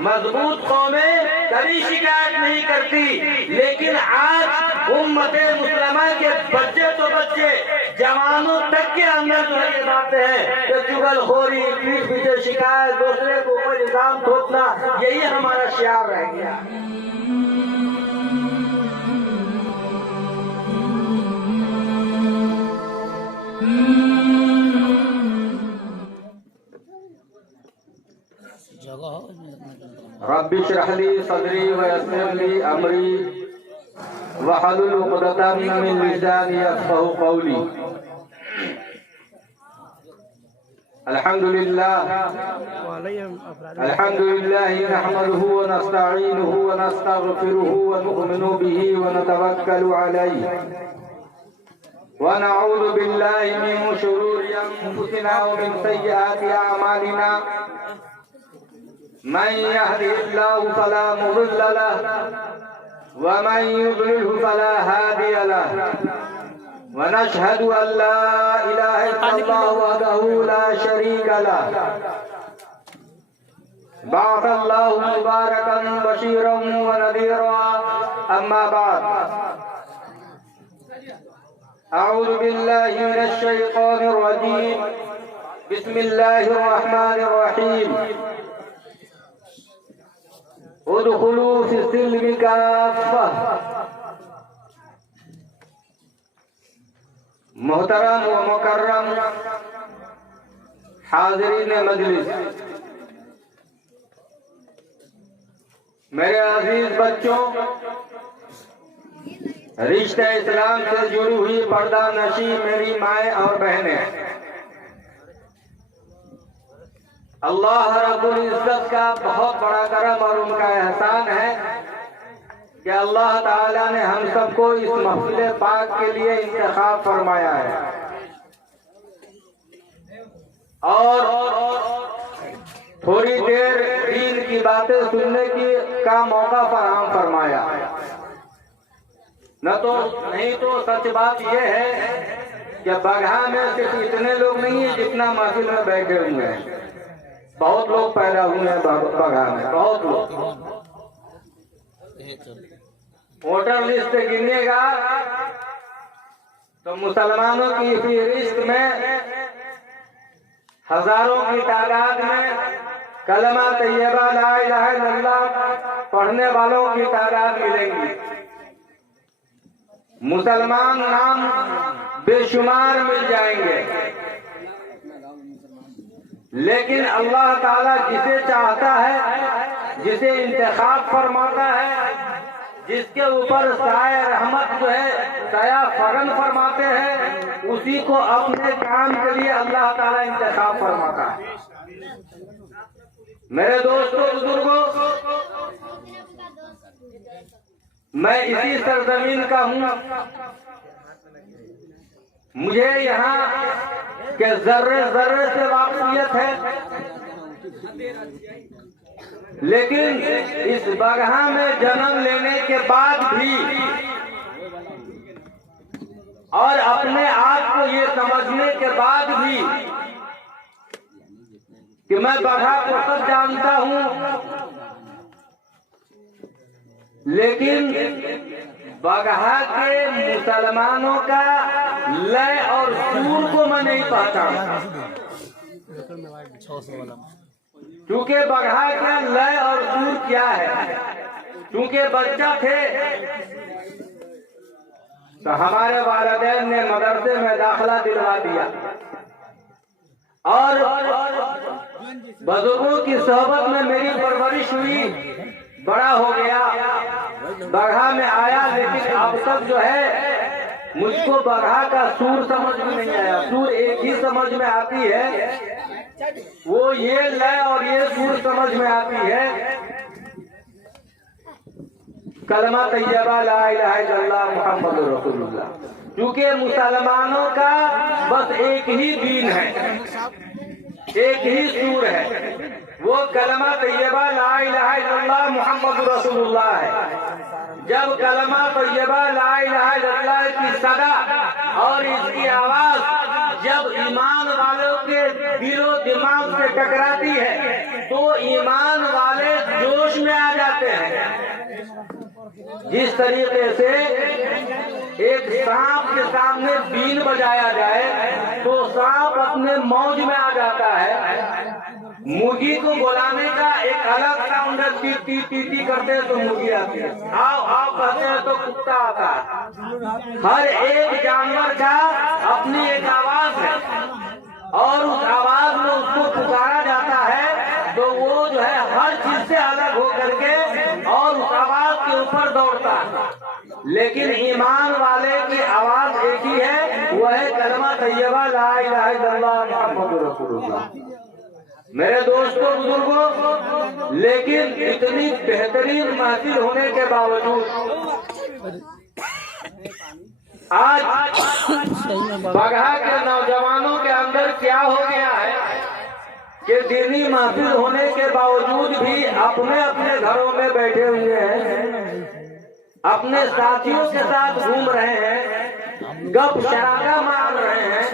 मजबूत कौमें कभी शिकायत नहीं करती, लेकिन आज उम्मते मुसलमा के बच्चे तो बच्चे जवानों तक के अंदर जो है ये बातें हैं कि चुगलखोरी, पीठ पीछे शिकायत, दूसरे को ऊपर इल्जाम थोपना, यही हमारा शियार रह गया। रब्बि इश्रह ली सदरी व यस्सिर ली अमरी वहलुल उक़दतम मिन लिसानी यफ़क़हू क़ौली। अल्हम्दुलिल्लाह नहमदुहु व नस्तईनुहु व नस्तग़फिरुहु व नु'मिनु बिही व नतवक्कलु अलैहि व नऊज़ु बिल्लाहि मिन शुरूरि अंफुसिना व मिन सय्यिआति अअमालिना। मन यहदिहिल्लाहु फला मुज़िल्ल लहु व मन युज़लिल्हु फला हादिय लहु व नशहदु अन ला इलाहा इल्लल्लाहु वहदहु ला शरीका लहु बअसल्लाहु मुबारकन बशीरन व नज़ीरा। अम्मा बाद, अऊज़ु बिल्लाहि मिनश शैतानिर रजीम। बिस्मिल्लाहिर रहमानिर रहीम। उदखुलू फिस्सिल्मि काफ़्फ़ा। मोहतरम व मुकर्रम हाज़रीन मजलिस, मेरे अजीज बच्चों, रिश्ते इस्लाम से जुड़ी हुई पर्दा नशी मेरी माएँ और बहनें, अल्लाह रब्बुल इज्जत का बहुत बड़ा करम और उनका एहसान है कि अल्लाह ताला ने हम सबको इस महफिल पाक के लिए इंतखाब फरमाया है और थोड़ी देर दीन की बातें सुनने का मौका फराहम फरमाया। नहीं तो सच बात यह है कि बगहा में सिर्फ इतने लोग नहीं है जितना महफिल में बैठे हुए हैं। बहुत लोग पैदा हुए हैं बगहा में, बहुत लोग। वोटर लिस्ट गिनेगा तो मुसलमानों की फहरिस्त में हजारों की तादाद में कलमा तैयबा ला इलाहा इल्लल्लाह पढ़ने वालों की तादाद मिलेंगी। मुसलमान नाम बेशुमार मिल जाएंगे, लेकिन अल्लाह ताला जिसे चाहता है, जिसे इंतखाब फरमाता है, जिसके ऊपर साया रहमत जो है साया फरन फरमाते हैं, उसी को अपने काम के लिए अल्लाह ताला इंतखाब फरमाता है। मेरे दोस्तों, बुजुर्गों, मैं इसी सरजमीन का हूँ। मुझे यहाँ के जर्रे जर्रे से वाकफियत है, लेकिन इस बगहा में जन्म लेने के बाद भी और अपने आप को ये समझने के बाद भी कि मैं बगहा को सब जानता हूँ, लेकिन बगहा के मुसलमानों का लय और सुर को मैं नहीं पहचानता। क्योंकि बगहा का लय और सुर क्या है? क्योंकि बच्चा थे तो हमारे वालिदैन ने मदरसे में दाखिला दिलवा दिया और बुजुर्गों की सोहबत में मेरी परवरिश हुई, बड़ा हो गया, बगहा में आया, लेकिन अब तक जो है मुझको बगहा का सूर समझ में नहीं आया। सूर एक ही समझ में आती है, वो ये लय और ये सूर समझ में आती है, कलमा तैयबा ला इलाहा इल्लल्लाह मुहम्मदुर रसूलुल्लाह। क्योंकि मुसलमानों का बस एक ही दीन है, एक ही सूर है, वो कलमा तैयबा ला इलाहा इल्लल्लाह मुहम्मदुर रसूलुल्लाह है। जब कलमा तैयबा ला इलाहा इल्लल्लाह की सदा और इसकी आवाज जब ईमान वालों के दिलो दिमाग से टकराती है, तो ईमान वाले जो जिस तरीके से एक सांप के सामने बीन बजाया जाए तो सांप अपने मौज में आ जाता है। मुर्गी को बुलाने का एक अलग साउंड है, टी टी टी टी करते हैं तो मुर्गी आती है, आओ आओ कहते हैं तो कुत्ता आता है। हर एक जानवर का अपनी एक आवाज है और उस आवाज में उसको पुकारा जाता है तो वो जो है हर चीज से अलग हो करके और उस आवाज के ऊपर दौड़ता है। लेकिन ईमान वाले की आवाज एक ही है, वह है कलमा तैयबा ला इलाहा इल्लल्लाह मुहम्मदुर रसूलुल्लाह। मेरे दोस्तों बुजुर्गों, लेकिन इतनी बेहतरीन महफिल होने के बावजूद आज बगहा के नौजवानों के अंदर क्या हो गया है कि दीनी महफिल होने के बावजूद भी अपने अपने घरों में बैठे हुए हैं, अपने साथियों के साथ घूम रहे हैं, गप शराबा मार रहे हैं।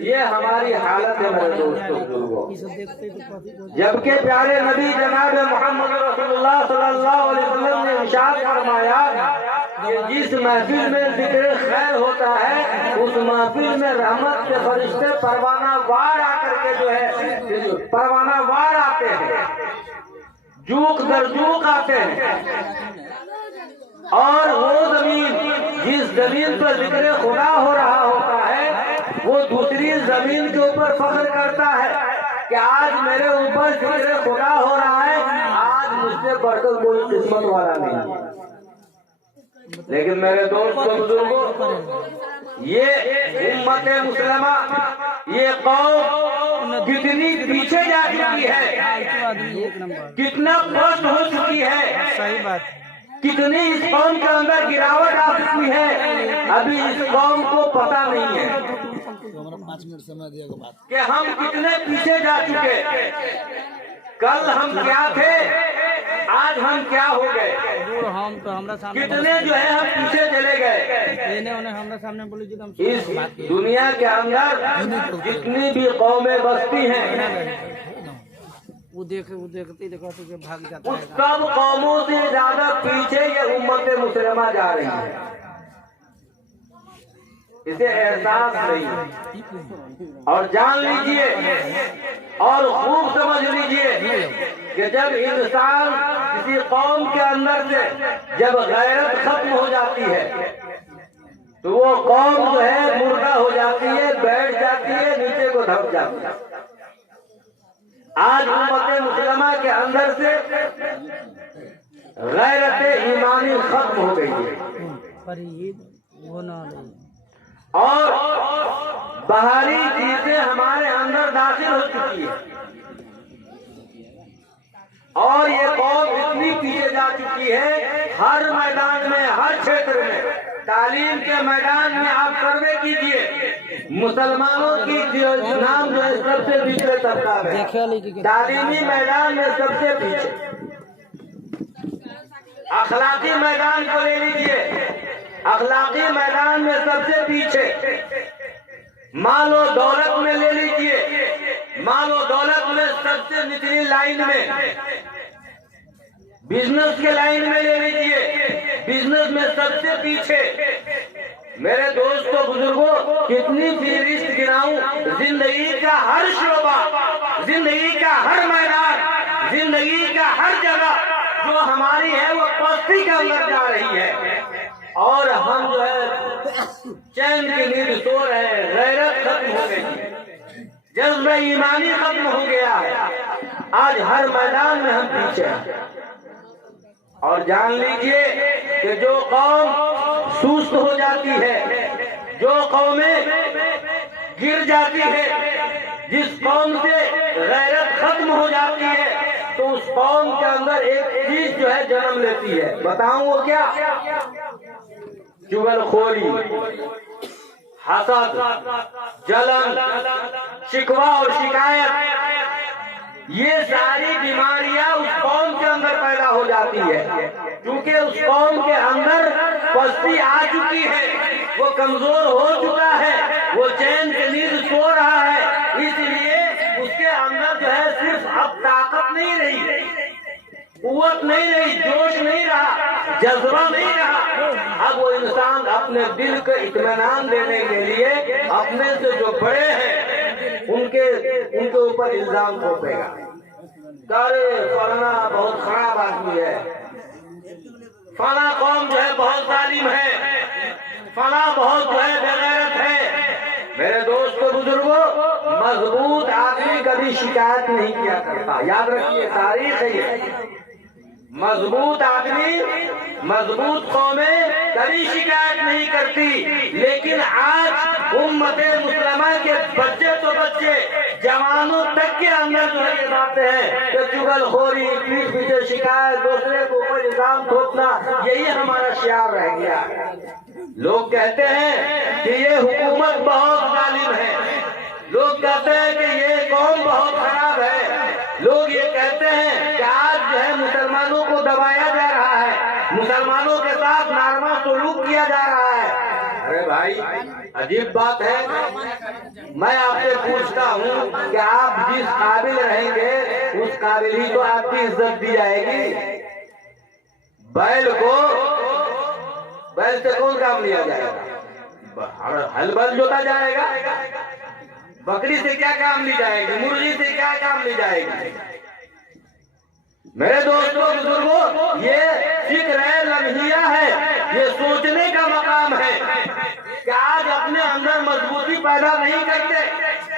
ये हमारी हालत है मेरे दोस्तों बुजुर्गों। जबकि प्यारे नबी जनाब मोहम्मद रसूलुल्लाह सल्लल्लाहु अलैहि वसल्लम ने इरशाद फरमाया कि जिस महफिल में जिक्र खैर होता है उस महफिल में रहमत के फरिश्ते परवाना वार आकर के जो है परवाना वार आते हैं, जूक दर जूक आते हैं। और वो जमीन जिस जमीन पर जिक्र खुदा हो रहा होता है वो दूसरी जमीन के ऊपर फख्र करता है कि आज मेरे ऊपर जिक्र खुदा हो रहा है, आज मुझसे बढ़कर कोई किस्मत वाला नहीं है। लेकिन मेरे दोस्तों बुजुर्गों, ये उम्मत मुसलमा, ये कौम कितनी पीछे जा चुकी है, कितना पस्त हो चुकी है, सही बात, कितनी इस कौम के अंदर गिरावट आ चुकी है, अभी इस कौम को पता नहीं है 5 मिनट समय दिया बात कि हम कितने पीछे जा चुके। कल हम क्या थे, आज हम क्या हो गए। हम तो हमारा सामने कितने जो है हम पीछे चले गए। उन्हें हमारे सामने बोली जी हम इस दुनिया के अंदर जितनी भी कौमें बसती हैं वो देखते देखते भाग जाता उस सब कौमों से ज्यादा पीछे ये उम्मत मुसलमा जा रही है। इसे एहसास नहीं है। और जान लीजिए और खूब समझ लीजिए कि जब इंसान किसी कौम के अंदर से जब गैरत खत्म हो जाती है तो वो कौम जो है मुर्दा हो जाती है, बैठ जाती है, नीचे को धक जाती है। आज उम्मत मुसलमा के अंदर से गैरत ईमानी खत्म हो गई है और बाहरी चीजें हमारे अंदर दाखिल हो चुकी है और ये कौम इतनी पीछे जा चुकी है। हर मैदान में, हर क्षेत्र में, तालीम के मैदान में आप सर्वे कीजिए, मुसलमानों की नाम जो है सबसे पिछले तबका में, तालीमी मैदान में सबसे पीछे। अखलाकी मैदान को ले लीजिए, अखलाकी मैदान में सबसे पीछे। मालो दौलत में ले लीजिए, मालो दौलत में सबसे निचली लाइन में। बिजनेस के लाइन में ले लीजिए, बिजनेस में सबसे पीछे। मेरे दोस्तों बुजुर्गों, कितनी फहरिस्त गिनाऊं, जिंदगी का हर शोबा, जिंदगी का हर मैदान, जिंदगी का हर जगह जो हमारी है वो पस्ती के अंदर जा रही है और हम जो है चैन की नींद सो रहे हैं। गैरत खत्म हो गई, जज्बा ईमानी खत्म हो गया है। आज हर मैदान में हम पीछे हैं। और जान लीजिए कि जो कौम सुस्त हो जाती है, जो कौमें गिर जाती है, जिस कौम से गैरत खत्म हो जाती है तो उस कौम के अंदर एक चीज जो है जन्म लेती है। बताऊं वो क्या? चुगलखोरी, हसद, जलन, शिकवा और शिकायत, ये सारी बीमारियां उस कौम के अंदर पैदा हो जाती है। क्योंकि उस कौम के अंदर पस्ती आ चुकी है, वो कमजोर हो चुका है, वो चैन की नींद सो रहा है। इसलिए उसके अंदर जो है सिर्फ अब ताकत नहीं रही, कुव्वत नहीं रही, जोश नहीं रहा, जज्बा नहीं रहा। अब वो इंसान अपने दिल को इत्मीनान देने के लिए अपने से जो बड़े हैं उनके ऊपर इल्जाम थोपेगा। अरे फलाना बहुत खराब आदमी है, फला कौम जो है बहुत जालिम है, फला बहुत जो है बेगैरत है। मेरे दोस्तों बुजुर्गों, मजबूत आदमी कभी शिकायत नहीं किया करता। याद रखिए, तारीख है ये। मजबूत आदमी, मजबूत कौमें कभी शिकायत नहीं करती। लेकिन आज उम्मते मुसलमा के बच्चे तो बच्चे, जवानों तक के अंदर जो है ये बातें हैं कि चुगलखोरी, पीठ पीछे शिकायत, दूसरे को ऊपर इल्जाम थोपना, यही हमारा शियार रह गया। लोग कहते हैं कि ये हुकूमत बहुत जालिम है, लोग कहते हैं कि ये कौम बहुत खराब है, लोग ये कहते हैं कि आज जो है मुसलमानों को दबाया जा रहा है, मुसलमानों के साथ नारमा सलूक किया जा रहा है। अरे भाई, अजीब बात है। मैं आपसे पूछता हूँ कि आप जिस काबिल रहेंगे उस काबिल ही तो आपकी इज्जत दी जाएगी। बैल से कौन काम लिया जाएगा? हल बल जोता जाएगा। बकरी से क्या काम ली जाएगी? मुर्गी से क्या काम ली जाएगी? मेरे दोस्तों बुजुर्गों, ये फिक्र है, लम्हिया है, ये सोचने का मकाम है कि आज अपने अंदर मजबूती पैदा नहीं करते,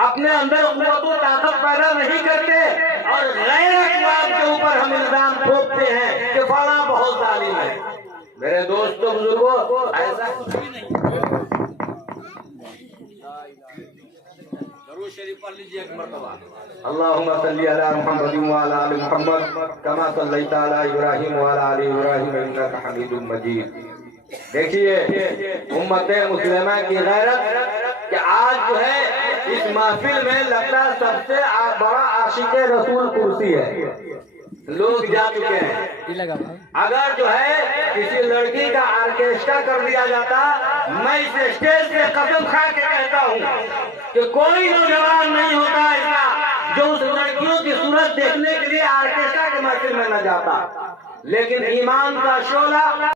अपने अंदर कुव्वत ताकत पैदा नहीं करते और गैर अखबार के ऊपर हम इल्जाम थोपते हैं कि फला बहुत जालिम है। मेरे दोस्तों बुजुर्गों, ऐसा कुछ भी नहीं। जरूर शरीफ पढ़ लीजिए एक मरतबा। अल्लाहुम्मा सल्ली अला मुहम्मद व अला आलि मुहम्मद कमा सल्लैता अला इब्राहीम व अला आलि इब्राहीम इन्नका हमीदुम मजीद। देखिए उम्मते मुस्लिमा की गैरत कि आज जो है इस महफिल में लगता है सबसे बड़ा आशिक़े रसूल कुर्सी है। लोग जा चुके हैं। अगर जो है किसी लड़की का ऑर्केस्ट्रा कर दिया जाता, मैं इस स्टेज पे कसम खा के कहता हूँ कि कोई नौजवान नहीं होता ऐसा जो उस लड़कियों की सूरत देखने के लिए ऑर्केस्ट्रा के महफिल में न जाता। लेकिन ईमान का शोला